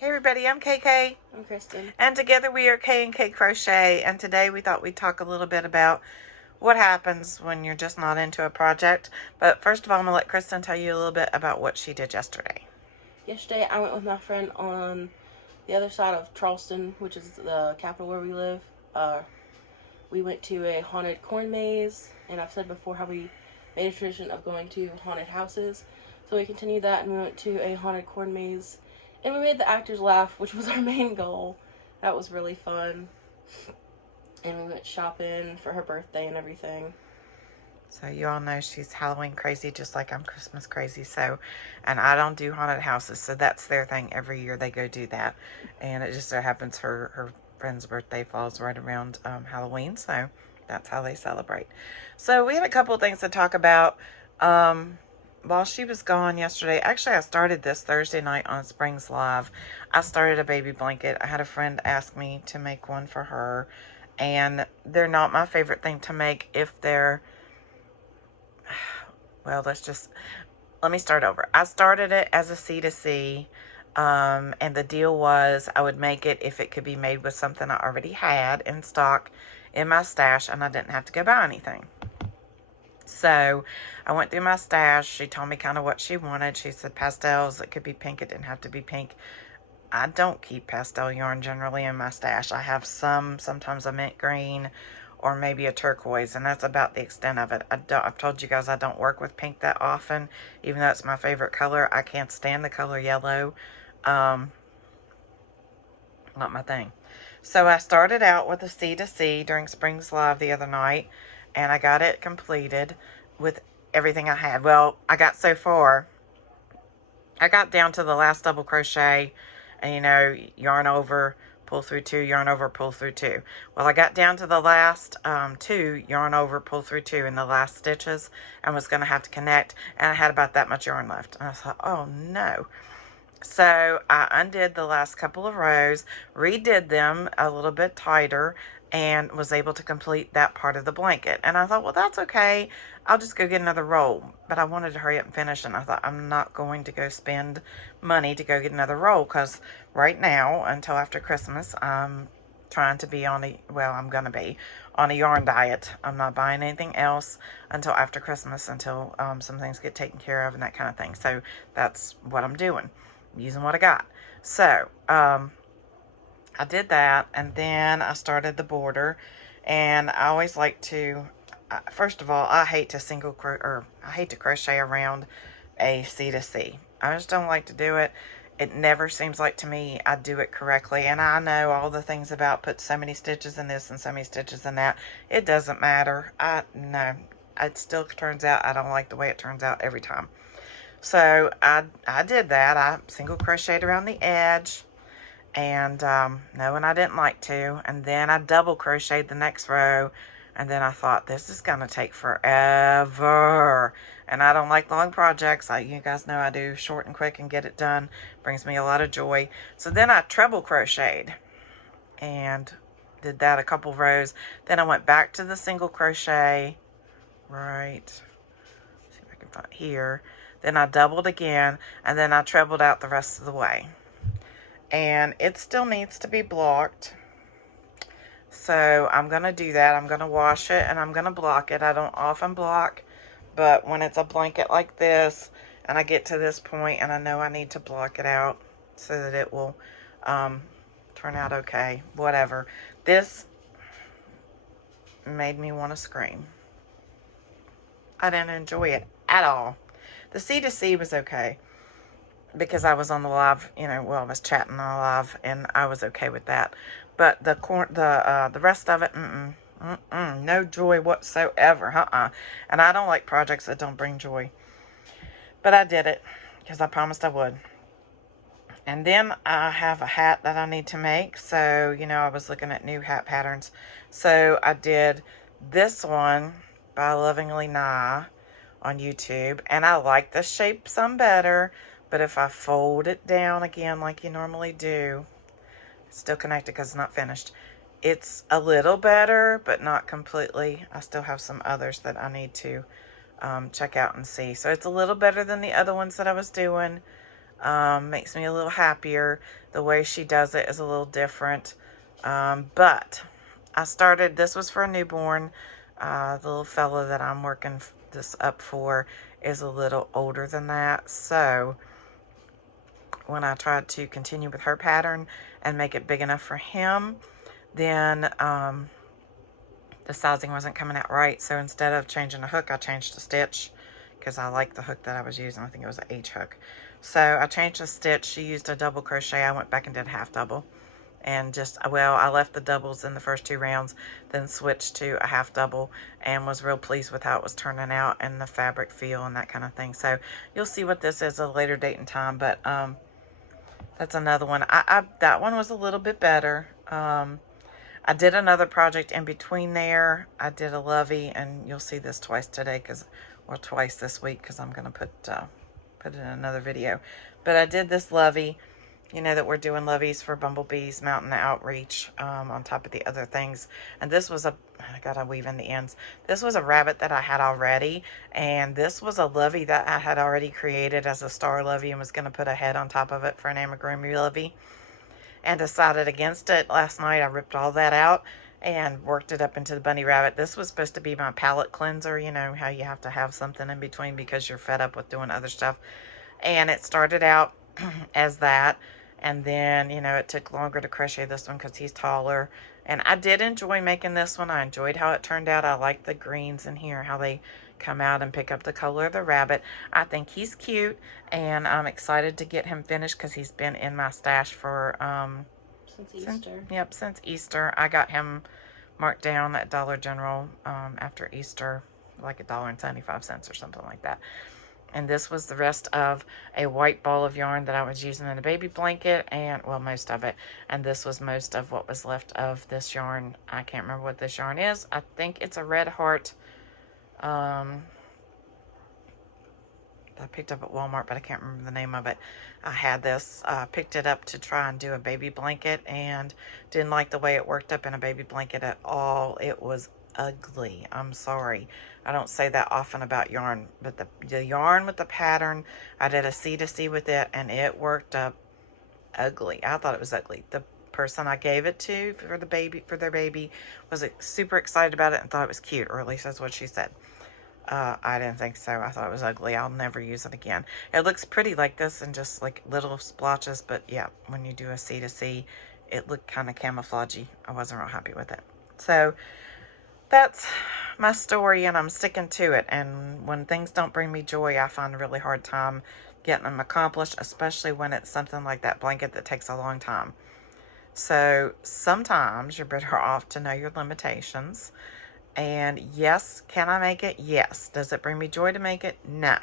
Hey everybody, I'm KK. I'm Kristen. And together we are K&K Crochet, and today we thought we'd talk a little bit about what happens when you're just not into a project. But first of all, I'm going to let Kristen tell you a little bit about what she did yesterday. Yesterday I went with my friend on the other side of Charleston, which is the capital where we live. We went to a haunted corn maze, and I've said before how we made a tradition of going to haunted houses. So we continued that, and we went to a haunted corn maze, and we made the actors laugh, which was our main goal. That was really fun. And we went shopping for her birthday and everything. So you all know she's Halloween crazy just like I'm Christmas crazy. And I don't do haunted houses, so that's their thing. Every year they go do that. And it just so happens her friend's birthday falls right around Halloween, so that's how they celebrate. So we had a couple of things to talk about. While she was gone yesterday, actually I started this Thursday night on Springs Live. I started a baby blanket. I had a friend ask me to make one for her, and they're not my favorite thing to make if they're, well, let me start over. I started it as a C2C, and the deal was I would make it if it could be made with something I already had in stock in my stash, and I didn't have to go buy anything. So I went through my stash. She told me kind of what she wanted. She said pastels. It could be pink. It didn't have to be pink. I don't keep pastel yarn generally in my stash. I have sometimes a mint green or maybe a turquoise, and that's about the extent of it. I've told you guys I don't work with pink that often, even though it's my favorite color. I can't stand the color yellow. Not my thing. So I started out with a C2C during Springs Live the other night, and I got it completed with everything I had. Well, I got so far. I got down to the last double crochet, and yarn over, pull through two, yarn over, pull through two. Well, I got down to the last two, yarn over, pull through two in the last stitches, and was going to have to connect, and I had about that much yarn left. And I thought, oh no. So I undid the last couple of rows, redid them a little bit tighter, and was able to complete that part of the blanket. And I thought, well, that's okay. I'll just go get another roll. But I wanted to hurry up and finish, and I thought, I'm not going to go spend money to go get another roll, because right now, until after Christmas, I'm trying to be I'm going to be on a yarn diet. I'm not buying anything else until after Christmas, until some things get taken care of and that kind of thing. So that's what I'm doing, using what I got. So I did that, and then I started the border. And I always like to, first of all, I hate to crochet around a C2C. I just don't like to do it. It never seems like to me I do it correctly. And I know all the things about put so many stitches in this and so many stitches in that. It doesn't matter. No, it still turns out I don't like the way it turns out every time. So I did that. I single crocheted around the edge, and knowing I didn't like to, and then I double crocheted the next row, and then I thought, this is going to take forever, and I don't like long projects. You guys know I do short and quick and get it done. Brings me a lot of joy. So then I treble crocheted and did that a couple rows. Then I went back to the single crochet, right, see if I can find here. Then I doubled again, and then I trebled out the rest of the way. And it still needs to be blocked. So I'm going to do that. I'm going to wash it, and I'm going to block it. I don't often block, but when it's a blanket like this, and I get to this point, and I know I need to block it out so that it will turn out okay. Whatever. This made me want to scream. I didn't enjoy it at all. The C2C was okay because I was on the live, I was chatting on the live, and I was okay with that. But the rest of it, no joy whatsoever. And I don't like projects that don't bring joy. But I did it because I promised I would. And then I have a hat that I need to make. So, I was looking at new hat patterns. So I did this one by Lovingly Nie on YouTube, and I like the shape some better, but if I fold it down again like you normally do, it's still connected because it's not finished, it's a little better, but not completely. I still have some others that I need to check out and see. So it's a little better than the other ones that I was doing. Makes me a little happier. The way she does it is a little different. But I started, this was for a newborn. The little fella that I'm working this up for is a little older than that. So when I tried to continue with her pattern and make it big enough for him, then the sizing wasn't coming out right. So instead of changing a hook, I changed a stitch because I like the hook that I was using. I think it was an H hook. So I changed the stitch. She used a double crochet. I went back and did a half double. And just, well, I left the doubles in the first 2 rounds, then switched to a half double, and was real pleased with how it was turning out and the fabric feel and that kind of thing. So you'll see what this is at a later date and time, but that's another one. That one was a little bit better. I did another project in between there. I did a Lovey, and you'll see this twice today, or twice this week, because I'm going to put it in another video. But I did this Lovey. You know that we're doing Loveys for bumblebees, mountain outreach, on top of the other things. And this was I gotta weave in the ends. This was a rabbit that I had already, and this was a Lovey that I had already created as a star Lovey and was gonna put a head on top of it for an amigurumi Lovey. And decided against it last night. I ripped all that out and worked it up into the bunny rabbit. This was supposed to be my palette cleanser. You know how you have to have something in between because you're fed up with doing other stuff. And it started out as that. And then, you know, it took longer to crochet this one because he's taller. And I did enjoy making this one. I enjoyed how it turned out. I like the greens in here, how they come out and pick up the color of the rabbit. I think he's cute, and I'm excited to get him finished because he's been in my stash for since Easter. Since Easter. I got him marked down at Dollar General after Easter, like $1.75 or something like that. And this was the rest of a white ball of yarn that I was using in a baby blanket, and, well, most of it. And this was most of what was left of this yarn. I can't remember what this yarn is. I think it's a Red Heart. I picked up at Walmart, but I can't remember the name of it. I had this, picked it up to try and do a baby blanket, and didn't like the way it worked up in a baby blanket at all. It was ugly. I'm sorry. I don't say that often about yarn, but the yarn with the pattern, I did a C to C with it, and it worked up ugly. I thought it was ugly. The person I gave it to for their baby was super excited about it and thought it was cute, or at least that's what she said. I didn't think so. I thought it was ugly. I'll never use it again. It looks pretty like this and just like little splotches, but yeah, when you do a C to C, it looked kind of camouflagey. I wasn't real happy with it. So that's my story, and I'm sticking to it. And when things don't bring me joy, I find a really hard time getting them accomplished, especially when it's something like that blanket that takes a long time. So sometimes you're better off to know your limitations. And yes, can I make it? Yes. Does it bring me joy to make it? No.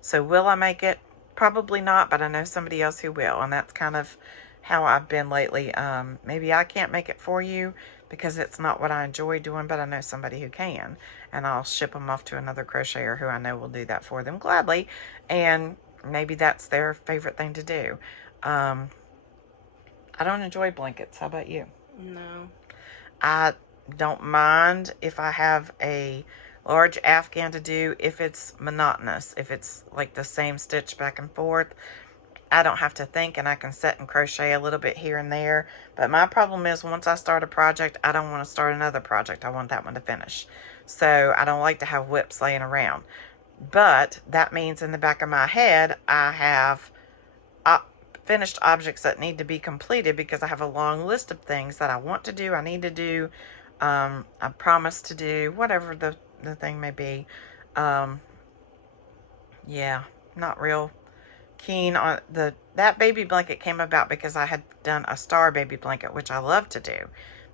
So will I make it? Probably not, but I know somebody else who will. And that's kind of how I've been lately. Maybe I can't make it for you because it's not what I enjoy doing, but I know somebody who can. And I'll ship them off to another crocheter who I know will do that for them gladly. And maybe that's their favorite thing to do. I don't enjoy blankets. How about you? No. I don't mind if I have a large Afghan to do, if it's monotonous, if it's like the same stitch back and forth. I don't have to think, and I can set and crochet a little bit here and there. But my problem is, once I start a project, I don't want to start another project. I want that one to finish. So I don't like to have whips laying around. But that means in the back of my head, I have finished objects that need to be completed because I have a long list of things that I want to do, I need to do, I promise to do, whatever the thing may be. Yeah, not real keen on that baby blanket came about because I had done a star baby blanket, which I love to do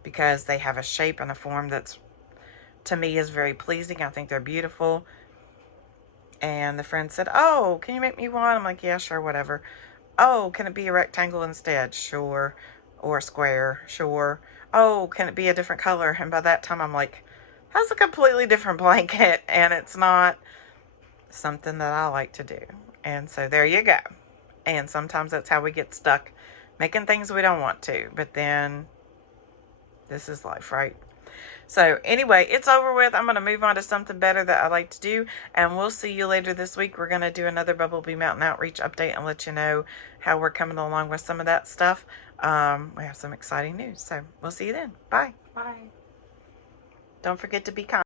because they have a shape and a form that's, to me, is very pleasing. I think they're beautiful. And the friend said, oh, can you make me one? I'm like, yeah, sure, whatever. Oh, can it be a rectangle instead? Sure. Or a square? Sure. Oh, can it be a different color? And by that time, I'm like, that's a completely different blanket, and it's not something that I like to do. And so there you go. And sometimes that's how we get stuck, making things we don't want to. But then, this is life, right? So anyway, it's over with. I'm going to move on to something better that I like to do, and we'll see you later this week. We're going to do another Bumblebee Mountain Outreach update and let you know how we're coming along with some of that stuff. We have some exciting news, so we'll see you then. Bye. Bye. Don't forget to be kind.